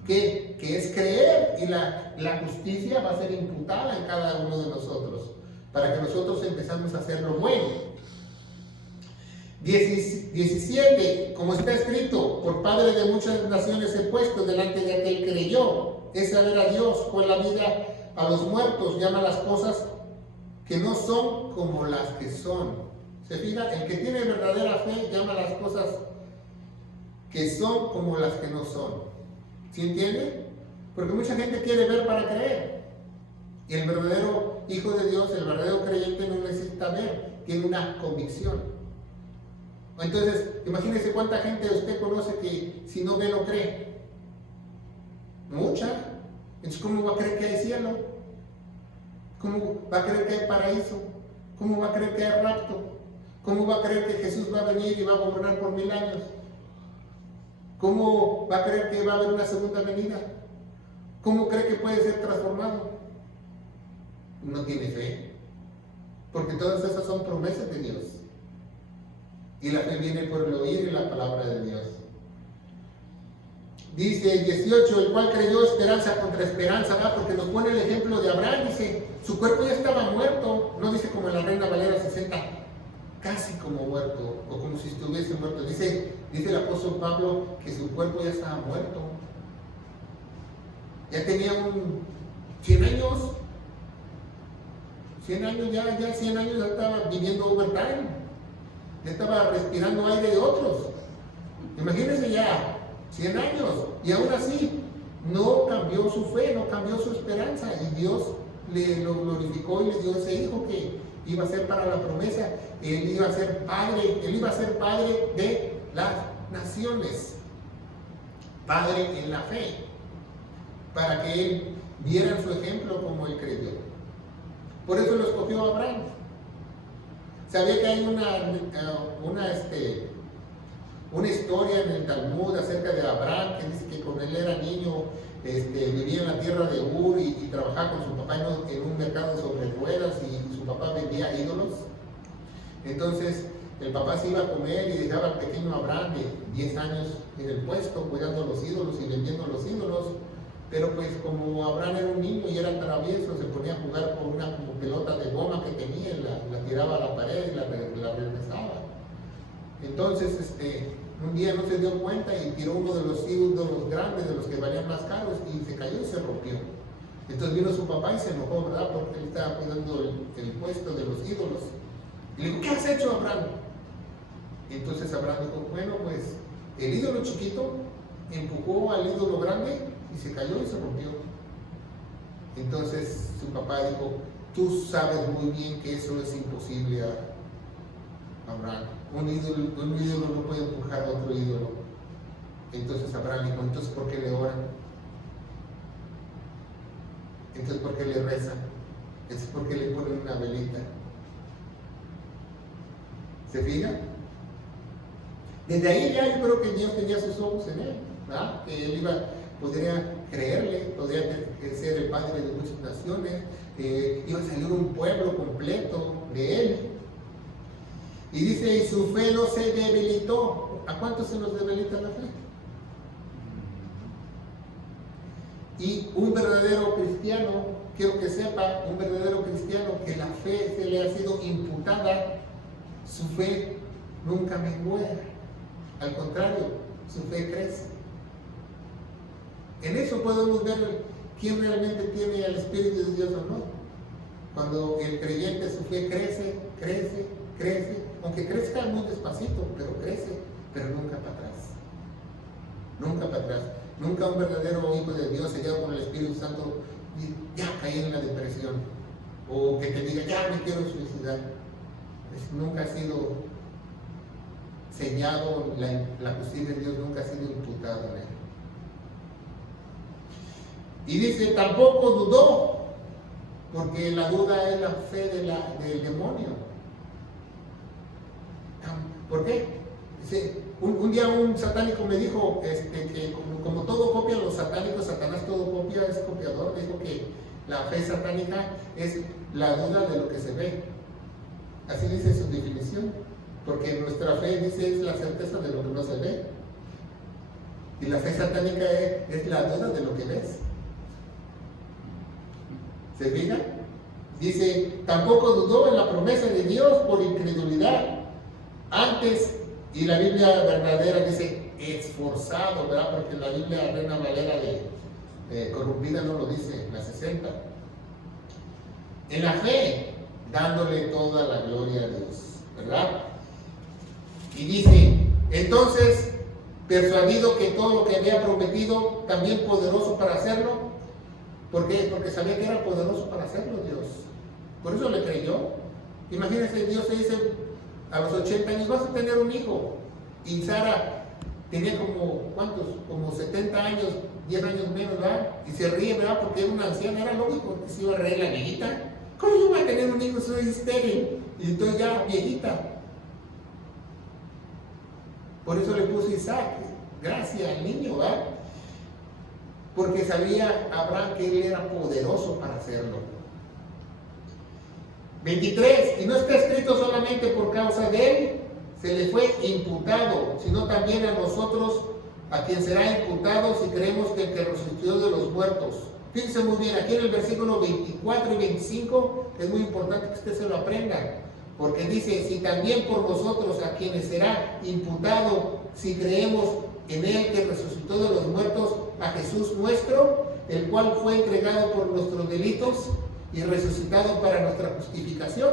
que es creer, y la justicia va a ser imputada en cada uno de nosotros, para que nosotros empezamos a hacer lo bueno. 17, como está escrito, por padre de muchas naciones he puesto delante de aquel que creyó, es saber a Dios, pues la vida a los muertos llama las cosas que no son como las que son. Se fija, el que tiene verdadera fe llama las cosas que son como las que no son. ¿Sí entiende? Porque mucha gente quiere ver para creer. Y el verdadero hijo de Dios, el verdadero creyente, no necesita ver, tiene una convicción. Entonces, imagínese cuánta gente usted conoce que si no ve no cree. Mucha. Entonces, ¿cómo va a creer que hay cielo? ¿Cómo va a creer que hay paraíso? ¿Cómo va a creer que hay rapto? ¿Cómo va a creer que Jesús va a venir y va a gobernar por 1000 años? ¿Cómo va a creer que va a haber una segunda venida? ¿Cómo cree que puede ser transformado? No tiene fe, porque todas esas son promesas de Dios. Y la fe viene por el oír la palabra de Dios. Dice el 18, el cual creyó esperanza contra esperanza, ¿verdad? Porque nos pone el ejemplo de Abraham. Dice, su cuerpo ya estaba muerto, no dice como en la Reina Valera 60, casi como muerto, o como si estuviese muerto. Dice el apóstol Pablo que su cuerpo ya estaba muerto. Ya tenía 100 años. 100 años ya 100 años ya estaba viviendo overtime. Ya estaba respirando aire de otros. Imagínense ya, 100 años. Y aún así, no cambió su fe, no cambió su esperanza. Y Dios lo glorificó y le dio ese hijo que iba a ser para la promesa. Él iba a ser padre de las naciones. Padre en la fe. Para que él viera su ejemplo como él creyó. Por eso lo escogió Abraham. Sabía que hay una historia en el Talmud acerca de Abraham que dice que cuando él era niño vivía en la tierra de Ur y trabajaba con su papá en un mercado sobre ruedas y su papá vendía ídolos. Entonces el papá se iba a comer y dejaba al pequeño Abraham de 10 años en el puesto cuidando los ídolos y vendiendo los ídolos. Pero pues como Abraham era un niño y era travieso, se ponía a jugar con una como pelota de goma que tenía y la tiraba a la pared y la regresaba. Entonces un día no se dio cuenta y tiró uno de los ídolos grandes, de los que valían más caros, y se cayó y se rompió. Entonces vino su papá y se enojó, ¿verdad? Porque él estaba cuidando el puesto de los ídolos. Y le dijo, ¿qué has hecho, Abraham? Y entonces Abraham dijo, bueno, pues el ídolo chiquito empujó al ídolo grande y se cayó y se rompió. Entonces su papá dijo, tú sabes muy bien que eso es imposible, Abraham. Un ídolo no puede empujar a otro ídolo. Entonces Abraham dijo, entonces ¿por qué le oran? Entonces ¿por qué le rezan? Es porque le ponen una velita. ¿Se fijan? Desde ahí ya yo creo que Dios tenía sus ojos en él, ¿verdad? Que él podría creerle, podría ser el padre de muchas naciones, iba a salir un pueblo completo de él. Y dice, y su fe no se debilitó. ¿A cuántos se nos debilita la fe? Y un verdadero cristiano, quiero que sepa, un verdadero cristiano que la fe se le ha sido imputada, su fe nunca menguea. Al contrario, su fe crece. En eso podemos ver quién realmente tiene al Espíritu de Dios o no. Cuando el creyente, su fe crece, aunque crezca muy despacito, pero crece, pero nunca para atrás. Nunca para atrás. Nunca un verdadero hijo de Dios sellado con el Espíritu Santo ya caí en la depresión, o que te diga, ya me quiero suicidar. Nunca ha sido sellado, la justicia de Dios nunca ha sido imputada en él. Y dice, tampoco dudó, porque la duda es la fe del demonio. ¿Por qué? Dice, un día un satánico me dijo que como todo copian los satánicos, Satanás todo copia, es copiador. Dijo que la fe satánica es la duda de lo que se ve. Así dice su definición, porque nuestra fe, dice, es la certeza de lo que no se ve. Y la fe satánica es la duda de lo que ves. ¿Se fija? Dice, tampoco dudó en la promesa de Dios por incredulidad. Antes, y la Biblia verdadera dice, esforzado, ¿verdad? Porque la Biblia Reina Valera de corrompida no lo dice, la 60. En la fe, dándole toda la gloria a Dios, ¿verdad? Y dice, entonces, persuadido que todo lo que había prometido, también poderoso para hacerlo. ¿Por qué? Porque sabía que era poderoso para hacerlo Dios. Por eso le creyó. Imagínense, Dios le dice, a los 80 años vas a tener un hijo. Y Sara tenía como, ¿cuántos? Como 70 años, 10 años menos, ¿verdad? Y se ríe, ¿verdad? Porque era una anciana, era lógico que se iba a reír la viejita. ¿Cómo yo voy a tener un hijo? Soy estéril y estoy ya viejita. Por eso le puso Isaac. gracia al niño, ¿verdad? Porque sabía Abraham que él era poderoso para hacerlo. 23, y no está escrito solamente por causa de él, se le fue imputado, sino también a nosotros, a quien será imputado si creemos que el que resucitó de los muertos. Fíjense muy bien, aquí en el versículo 24 y 25 es muy importante que usted se lo aprenda, porque dice, si también por nosotros, a quienes será imputado si creemos en él que resucitó de los muertos, a Jesús nuestro, el cual fue entregado por nuestros delitos y resucitado para nuestra justificación.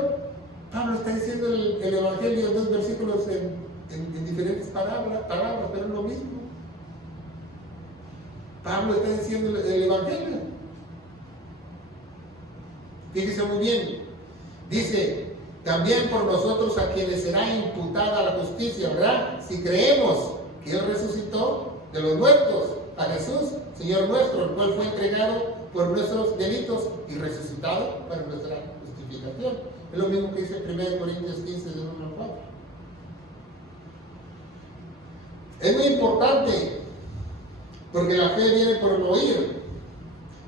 Pablo está diciendo el Evangelio en dos versículos en diferentes palabras, pero es lo mismo. Pablo está diciendo el Evangelio. Fíjese muy bien. Dice, también por nosotros a quienes será imputada la justicia, ¿verdad? Si creemos que él resucitó de los muertos a Jesús, Señor nuestro, el cual fue entregado por nuestros delitos y resucitado para nuestra justificación. Es lo mismo que dice 1 Corintios 15, del 1 al 4. Es muy importante, porque la fe viene por el oír.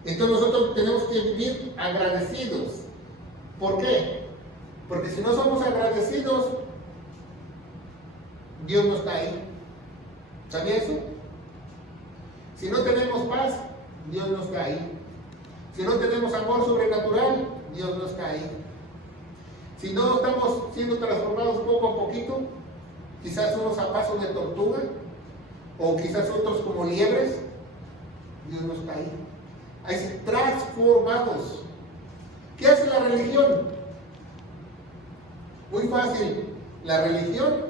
Entonces nosotros tenemos que vivir agradecidos. ¿Por qué? Porque si no somos agradecidos, Dios no está ahí. ¿Sabía eso? Si no tenemos paz, Dios no está ahí. Si no tenemos amor sobrenatural, Dios no está ahí. Si no estamos siendo transformados poco a poquito, quizás unos a pasos de tortuga, o quizás otros como liebres, Dios no está ahí. Hay que ser transformados. ¿Qué hace la religión? Muy fácil. La religión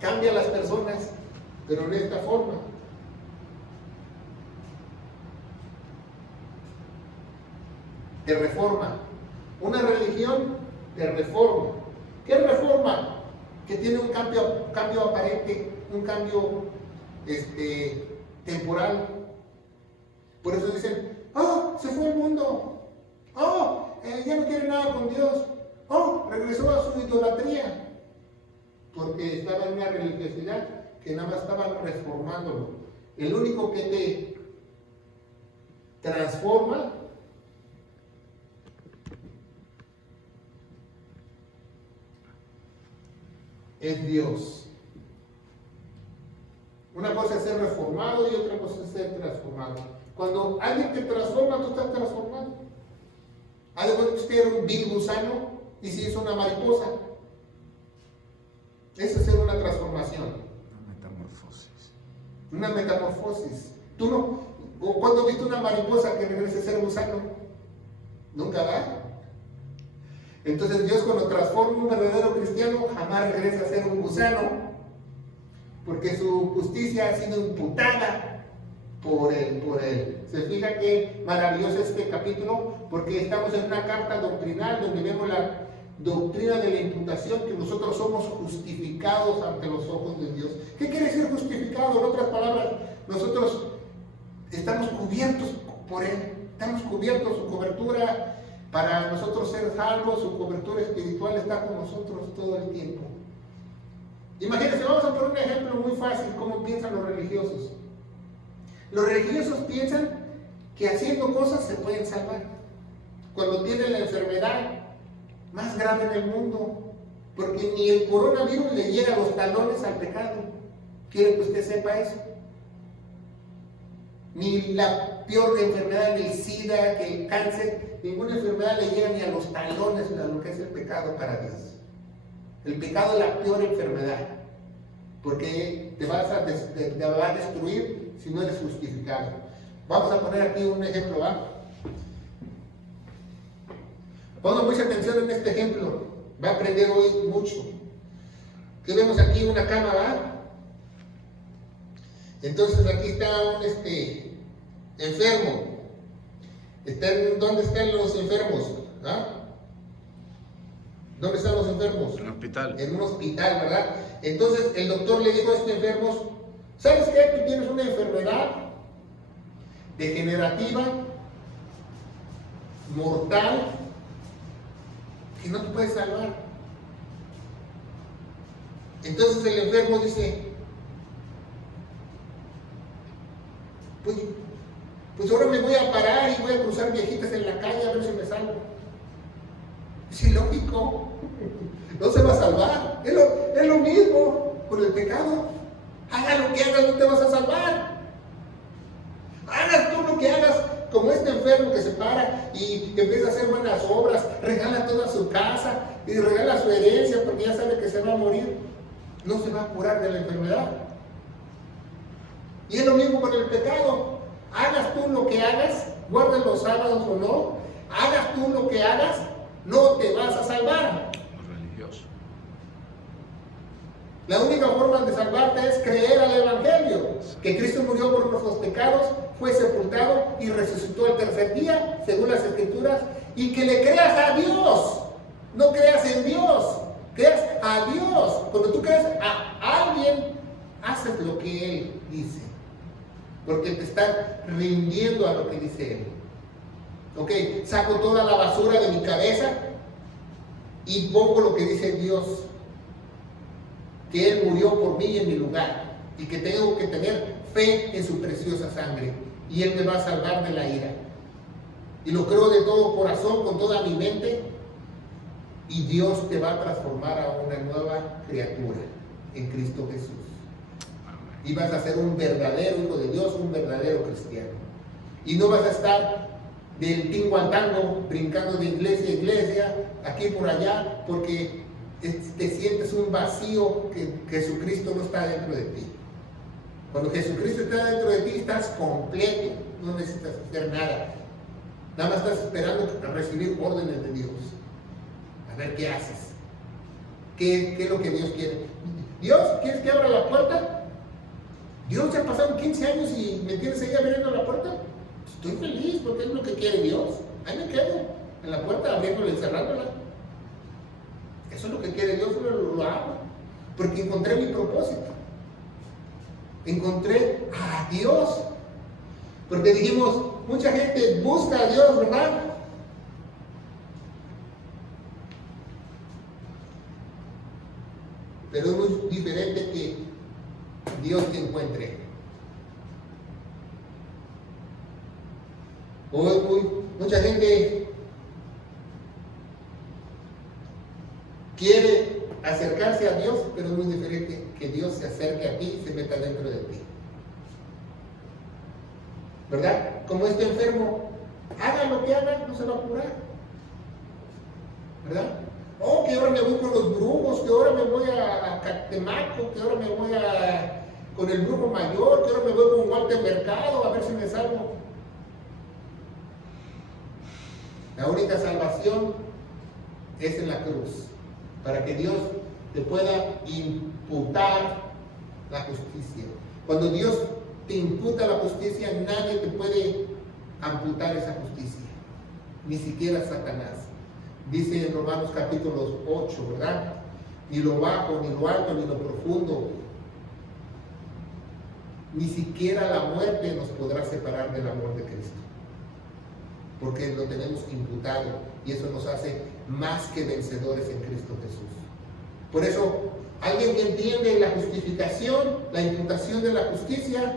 cambia a las personas, pero de esta forma. Te reforma. Una religión te reforma. ¿Qué reforma? Que tiene un cambio aparente, un cambio temporal. Por eso dicen, oh, se fue el mundo. Oh, ya no quiere nada con Dios. Oh, regresó a su idolatría. Porque estaba en una religiosidad que nada más estaban reformándolo. El único que te transforma es Dios. Una cosa es ser reformado y otra cosa es ser transformado. Cuando alguien te transforma, tú estás transformado. Algo que usted era un vil gusano y se hizo una mariposa. Eso es ser una transformación. Una metamorfosis. Una metamorfosis. ¿Tú no? ¿O cuándo viste una mariposa que regrese a ser gusano? Nunca va. Entonces Dios, cuando transforma un verdadero cristiano, jamás regresa a ser un gusano, porque su justicia ha sido imputada por él. Se fija qué maravilloso este capítulo, porque estamos en una carta doctrinal donde vemos la doctrina de la imputación, que nosotros somos justificados ante los ojos de Dios. ¿Qué quiere decir justificado? En otras palabras, nosotros estamos cubiertos por Él, estamos cubiertos, su cobertura para nosotros ser salvos, su cobertura espiritual está con nosotros todo el tiempo. Imagínense, vamos a poner un ejemplo muy fácil, cómo piensan los religiosos. Los religiosos piensan que haciendo cosas se pueden salvar. Cuando tienen la enfermedad más grave en el mundo, porque ni el coronavirus le llega a los talones al pecado. ¿Quiere que usted sepa eso? Ni la peor enfermedad del SIDA, que el cáncer, ninguna enfermedad le llega ni a los talones a lo que es el pecado para Dios. El pecado es la peor enfermedad, porque te va a destruir si no eres justificado. Vamos a poner aquí un ejemplo, ¿va? Ponga mucha atención en este ejemplo, va a aprender hoy mucho. ¿Qué vemos aquí? Una cama, ¿va? Entonces aquí está un enfermo. ¿Dónde están los enfermos? ¿Ah? ¿Dónde están los enfermos? En un hospital. En un hospital, ¿verdad? Entonces el doctor le dijo a este enfermo, ¿sabes qué? Tú tienes una enfermedad degenerativa, mortal, que no te puedes salvar. Entonces el enfermo dice, pues ahora me voy a parar y voy a cruzar viejitas en la calle a ver si me salvo. Es ilógico, no se va a salvar, es lo mismo con el pecado. Haga lo que hagas, no te vas a salvar. Hagas tú lo que hagas, como este enfermo que se para y empieza a hacer buenas obras, regala toda su casa y regala su herencia porque ya sabe que se va a morir. No se va a curar de la enfermedad. Y es lo mismo con el pecado. Hagas tú lo que hagas, guardes los sábados o no, hagas tú lo que hagas, no te vas a salvar. Religioso. La única forma de salvarte es creer al Evangelio, que Cristo murió por nuestros pecados, fue sepultado y resucitó el tercer día, según las Escrituras, y que le creas a Dios, no creas en Dios, creas a Dios. Cuando tú crees a alguien, haces lo que Él dice, porque te estás rindiendo a lo que dice Él. Ok, saco toda la basura de mi cabeza y pongo lo que dice Dios, que Él murió por mí en mi lugar y que tengo que tener fe en su preciosa sangre y Él me va a salvar de la ira. Y lo creo de todo corazón, con toda mi mente, y Dios te va a transformar a una nueva criatura en Cristo Jesús. Y vas a ser un verdadero hijo de Dios, un verdadero cristiano. Y no vas a estar del tingo al tango, brincando de iglesia a iglesia, aquí por allá, porque te sientes un vacío que Jesucristo no está dentro de ti. Cuando Jesucristo está dentro de ti, estás completo, no necesitas hacer nada. Nada más estás esperando a recibir órdenes de Dios. A ver qué haces. ¿Qué es lo que Dios quiere? Dios, ¿quieres que abra la puerta? Dios, ya pasaron 15 años y me tienes ahí abriendo la puerta. Estoy feliz porque es lo que quiere Dios. Ahí me quedo en la puerta, abriéndola y cerrándola. Eso es lo que quiere Dios, lo hago. Porque encontré mi propósito. Encontré a Dios. Porque dijimos, mucha gente busca a Dios, ¿verdad? Pero es muy diferente que Dios te encuentre. Mucha gente quiere acercarse a Dios, pero es muy diferente que Dios se acerque a ti y se meta dentro de ti. ¿Verdad? Como este enfermo, haga lo que haga, no se va a curar. ¿Verdad? Oh, que ahora me voy con los brujos, que ahora me voy a Catemaco, que ahora me voy con el brujo mayor, que ahora me voy con Walter Mercado a ver si me salvo. La única salvación es en la cruz, para que Dios te pueda imputar la justicia. Cuando Dios te imputa la justicia, nadie te puede amputar esa justicia, ni siquiera Satanás. Dice en Romanos capítulo 8, ¿verdad? Ni lo bajo, ni lo alto, ni lo profundo, ni siquiera la muerte nos podrá separar del amor de Cristo, porque lo tenemos imputado y eso nos hace más que vencedores en Cristo Jesús. Por eso, alguien que entiende la justificación, la imputación de la justicia,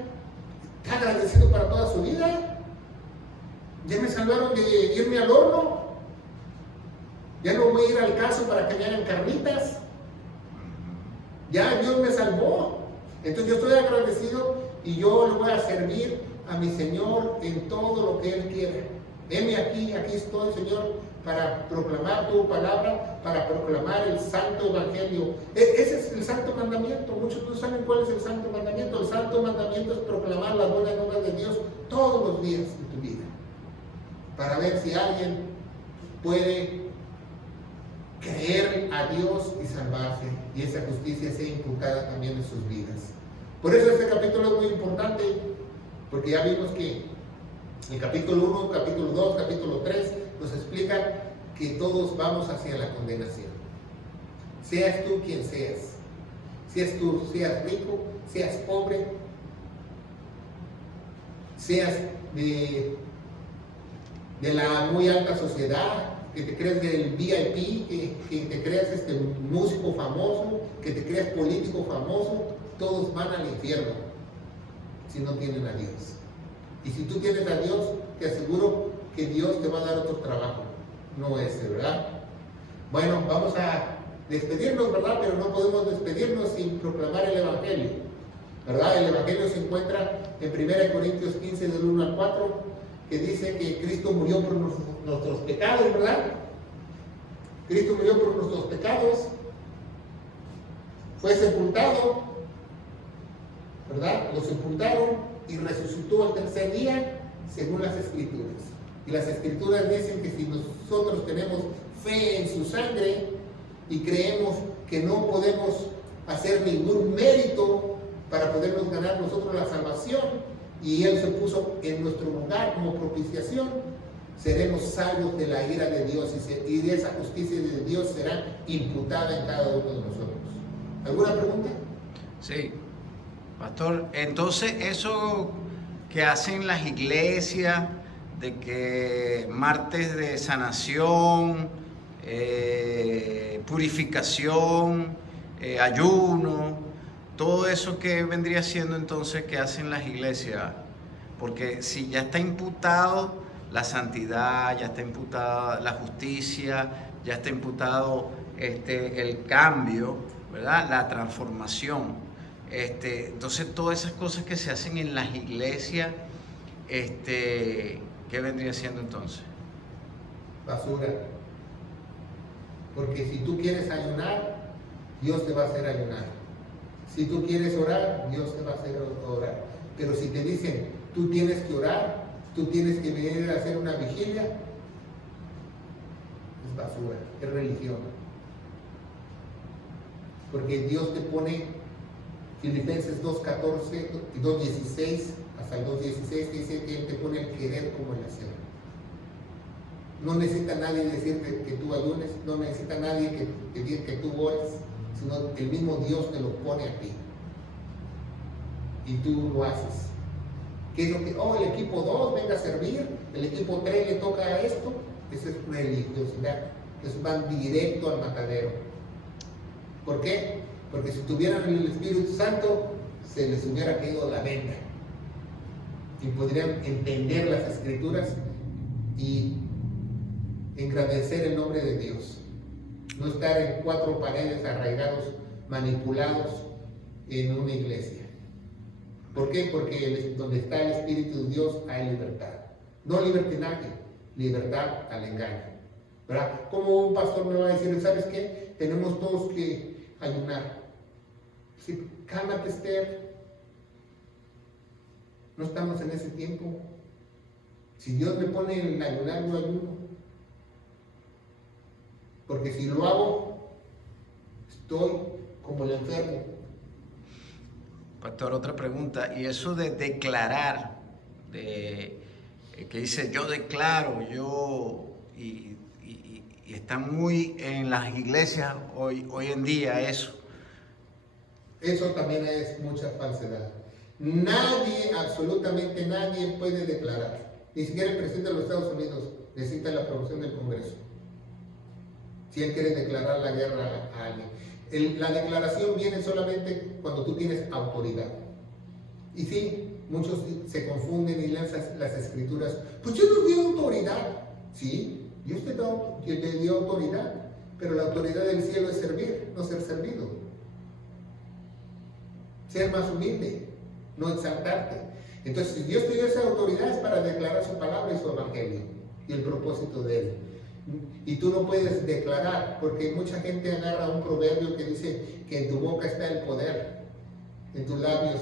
está agradecido para toda su vida. Ya me salvaron de irme al horno. Ya no voy a ir al caso para que me hagan carnitas. Ya Dios me salvó. Entonces yo estoy agradecido y yo le voy a servir a mi Señor en todo lo que Él quiera. Heme aquí estoy, Señor, para proclamar tu palabra, para proclamar el santo evangelio. Ese es el santo mandamiento. Muchos no saben cuál es el santo mandamiento. El santo mandamiento es proclamar las buenas nuevas de Dios todos los días de tu vida, para ver si alguien puede creer a Dios y salvarse, y esa justicia sea imputada también en sus vidas. Por eso este capítulo es muy importante, porque ya vimos que el capítulo 1, capítulo 2, capítulo 3 nos explica que todos vamos hacia la condenación. Seas tú quien seas, seas rico, seas pobre, seas de la muy alta sociedad, que te creas del VIP, que te creas músico famoso, que te creas político famoso, todos van al infierno si no tienen a Dios. Y si tú tienes a Dios, te aseguro que Dios te va a dar otro trabajo, no ese, ¿verdad? Bueno, vamos a despedirnos, ¿verdad? Pero no podemos despedirnos sin proclamar el Evangelio, ¿verdad? El Evangelio se encuentra en 1 Corintios 15, del 1 al 4, que dice que Cristo murió por nuestros pecados, ¿verdad? Cristo murió por nuestros pecados, fue sepultado, ¿verdad? Lo sepultaron y resucitó al tercer día, según las Escrituras. Y las Escrituras dicen que si nosotros tenemos fe en su sangre y creemos que no podemos hacer ningún mérito para podernos ganar nosotros la salvación, y Él se puso en nuestro lugar como propiciación, seremos salvos de la ira de Dios y de esa justicia de Dios será imputada en cada uno de nosotros. ¿Alguna pregunta? Sí, pastor, entonces eso que hacen las iglesias, de que martes de sanación, purificación, ayuno, todo eso que vendría siendo entonces que hacen las iglesias, porque si ya está imputado la santidad, ya está imputada la justicia, ya está imputado el cambio, ¿verdad? La transformación. Entonces todas esas cosas que se hacen en las iglesias, ¿qué vendría siendo entonces? Basura. Porque si tú quieres ayunar, Dios te va a hacer ayunar. Si tú quieres orar, Dios te va a hacer orar. Pero si te dicen, tú tienes que orar, tú tienes que venir a hacer una vigilia, es basura, es religión. Porque Dios te pone, Filipenses 2:14 y 2:16, hasta el 2:16, dice que Él te pone el querer como el hacer. No necesita nadie decirte que tú ayunes, no necesita nadie que te diga que tú ores, sino el mismo Dios te lo pone a ti. Y tú lo haces. ¿Qué es lo que? El equipo 2 venga a servir, el equipo 3 le toca a esto. Esa es religiosidad. Eso van directo al matadero. ¿Por qué? Porque si tuvieran el Espíritu Santo, se les hubiera caído la venda. Y podrían entender las Escrituras y engrandecer el nombre de Dios. No estar en 4 paredes arraigados, manipulados en una iglesia. ¿Por qué? Porque donde está el Espíritu de Dios hay libertad. No libertinaje, libertad al engaño. ¿Verdad? Como un pastor me va a decir, ¿sabes qué? Tenemos todos que ayunar. Sí, cálmate, Esther. No estamos en ese tiempo. Si Dios me pone en ayunar, no ayuno. Porque si lo hago, estoy como el enfermo. Pastor, otra pregunta. Y eso de declarar, que dice yo declaro, y está muy en las iglesias hoy en día eso. Eso también es mucha falsedad. Nadie, absolutamente nadie puede declarar. Ni siquiera el presidente de los Estados Unidos necesita la aprobación del Congreso. Si él quiere declarar la guerra a alguien. La declaración viene solamente cuando tú tienes autoridad. Y sí, muchos se confunden y lanzan las Escrituras. Pues Dios nos dio autoridad. Sí, Dios te dio autoridad. Pero la autoridad del cielo es servir, no ser servido. Ser más humilde, no exaltarte. Entonces, si Dios te dio esa autoridad es para declarar su palabra y su evangelio y el propósito de él. Y tú no puedes declarar, porque mucha gente agarra un proverbio que dice que en tu boca está el poder, en tus labios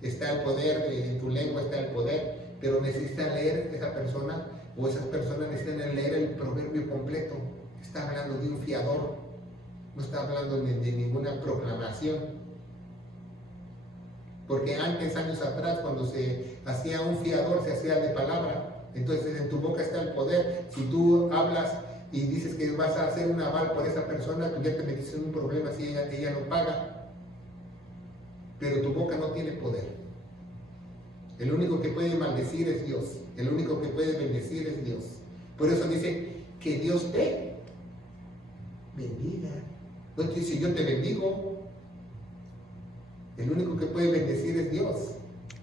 está el poder, en tu lengua está el poder, pero necesitan leer esa persona, o esas personas necesitan leer el proverbio completo. Está hablando de un fiador, no está hablando de ninguna proclamación. Porque antes, años atrás, cuando se hacía un fiador, se hacía de palabra. Entonces en tu boca está el poder. Si tú hablas y dices que vas a hacer un aval por esa persona, tú ya te metiste en un problema si ella no paga. Pero tu boca no tiene poder. El único que puede maldecir es Dios. El único que puede bendecir es Dios. Por eso dice que Dios te bendiga. No te dice yo te bendigo. El único que puede bendecir es Dios.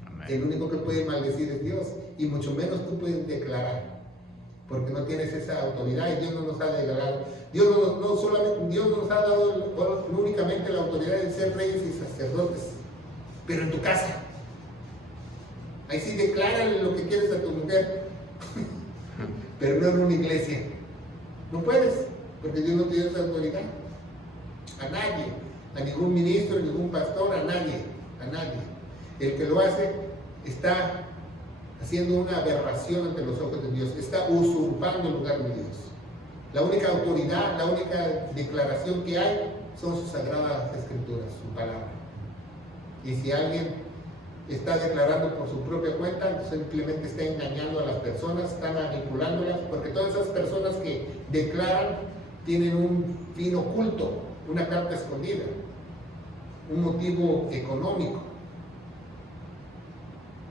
Amén. El único que puede maldecir es Dios. Y mucho menos tú puedes declarar. Porque no tienes esa autoridad y Dios no nos ha declarado. Dios nos ha dado únicamente la autoridad de ser reyes y sacerdotes. Pero en tu casa. Ahí sí declárale lo que quieres a tu mujer. Pero no en una iglesia. No puedes, porque Dios no tiene esa autoridad. A nadie, a ningún ministro, a ningún pastor, a nadie. El que lo hace está haciendo una aberración ante los ojos de Dios, está usurpando el lugar de Dios. La única autoridad, la única declaración que hay son sus sagradas escrituras, su palabra. Y si alguien está declarando por su propia cuenta, simplemente está engañando a las personas, está manipulándolas, porque todas esas personas que declaran tienen un fin oculto, una carta escondida, un motivo económico,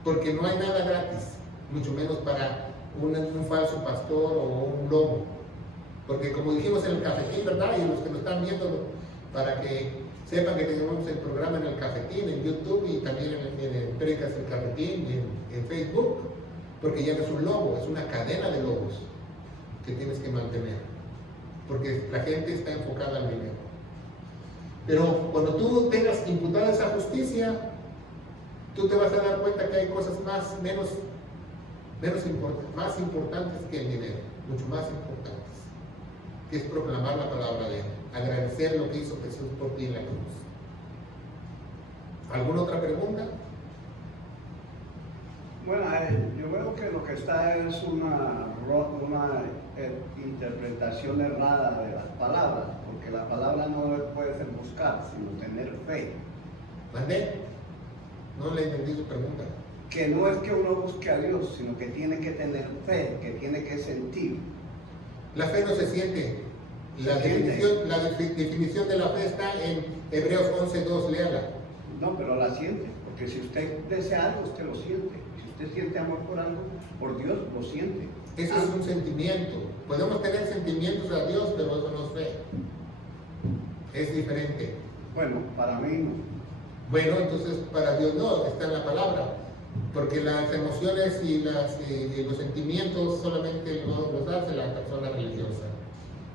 porque no hay nada gratis, mucho menos para un falso pastor o un lobo, porque como dijimos en el cafetín, ¿verdad? Y los que nos están viendo, para que sepan que tenemos el programa en el cafetín, en YouTube y también en Prédicas del Cafetín y en Facebook, porque ya no es un lobo, es una cadena de lobos que tienes que mantener, porque la gente está enfocada al dinero. Pero cuando tú tengas imputada esa justicia, tú te vas a dar cuenta que hay cosas más importantes que el dinero, mucho más importantes, que es proclamar la palabra de Él, agradecer lo que hizo Jesús por ti en la cruz. ¿Alguna otra pregunta? Bueno, yo veo que lo que está es una interpretación errada de las palabras, porque la palabra no puede ser buscar, sino tener fe. ¿Mandé? No le entendí su pregunta. Que no es que uno busque a Dios, sino que tiene que tener fe, que tiene que sentir. La fe no se siente. La ¿Se siente? definición de la fe está en Hebreos 11:2, léala. No, pero la siente, porque si usted desea algo, usted lo siente. Si usted siente amor por algo, por Dios, lo siente. Eso es un sentimiento. Podemos tener sentimientos a Dios, pero eso no es fe. Es diferente. Bueno, para mí no. Bueno, entonces para Dios no, está en la palabra. Porque las emociones y los sentimientos solamente los hace la persona religiosa.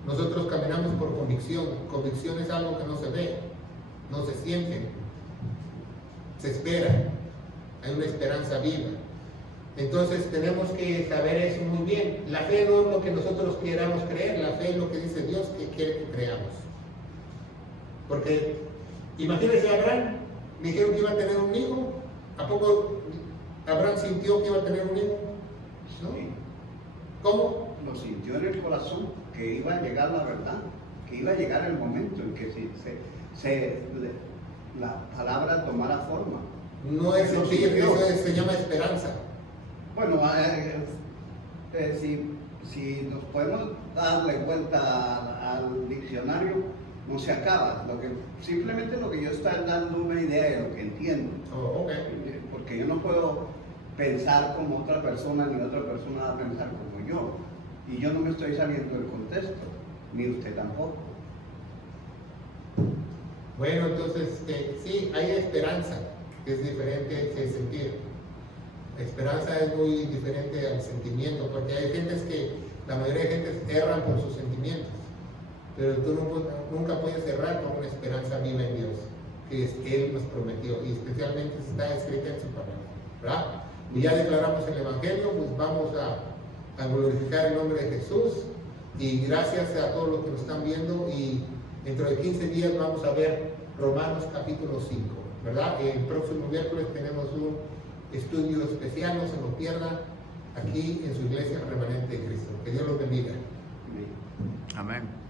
Nosotros caminamos por convicción. Convicción es algo que no se ve, no se siente, se espera. Hay una esperanza viva. Entonces tenemos que saber eso muy bien. La fe no es lo que nosotros queramos creer, la fe es lo que dice Dios que quiere que creamos. Porque imagínense a Abraham, me dijeron que iba a tener un hijo. ¿A poco Abraham sintió que iba a tener un hijo? ¿No? Sí. ¿Cómo? Lo sintió en el corazón, que iba a llegar la verdad, que iba a llegar el momento en que la palabra tomara forma. No es Lo sencillo, sintió. eso se llama esperanza. Bueno, si nos podemos darle vuelta al diccionario, no se acaba. Simplemente lo que yo estoy dando una idea de lo que entiendo. Oh, ok. Porque yo no puedo pensar como otra persona, ni otra persona va a pensar como yo. Y yo no me estoy saliendo del contexto, ni usted tampoco. Bueno, entonces sí, hay esperanza, que es diferente de sentir. La esperanza es muy diferente al sentimiento, porque hay gentes la mayoría de gentes erran por sus sentimientos, pero tú nunca puedes errar con una esperanza viva en Dios, que es que Él nos prometió, y especialmente está escrita en su palabra, ¿verdad? Y ya declaramos el Evangelio, pues vamos a glorificar el nombre de Jesús, y gracias a todos los que nos están viendo, y dentro de 15 días vamos a ver Romanos capítulo 5, ¿verdad? El próximo miércoles tenemos un estudio especial, no se lo pierdan, aquí en su iglesia Remanente de Cristo. Que Dios los bendiga. Amén. Amén.